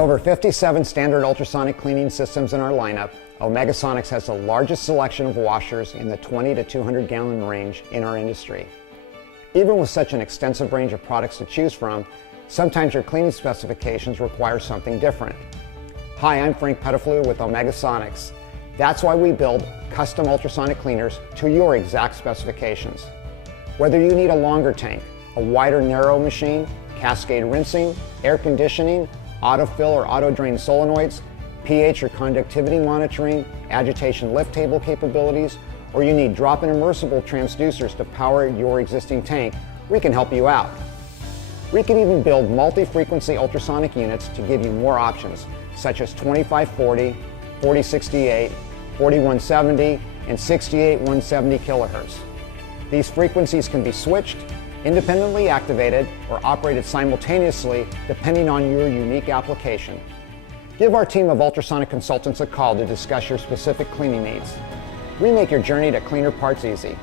over 57 standard ultrasonic cleaning systems in our lineup, Omegasonics has the largest selection of washers in the 20 to 200 gallon range in our industry. Even with such an extensive range of products to choose from, sometimes your cleaning specifications require something different. Hi, I'm Frank Pettiflew with Omegasonics. That's why we build custom ultrasonic cleaners to your exact specifications. Whether you need a longer tank, a wider narrow machine, cascade rinsing, air conditioning, autofill or auto drain solenoids, pH or conductivity monitoring, agitation lift table capabilities, or you need drop-in immersible transducers to power your existing tank, we can help you out. We can even build multi-frequency ultrasonic units to give you more options, such as 2540, 4068, 4170, and 68170 kilohertz. These frequencies can be switched, independently activated, or operated simultaneously depending on your unique application. Give our team of ultrasonic consultants a call to discuss your specific cleaning needs. We make your journey to cleaner parts easy.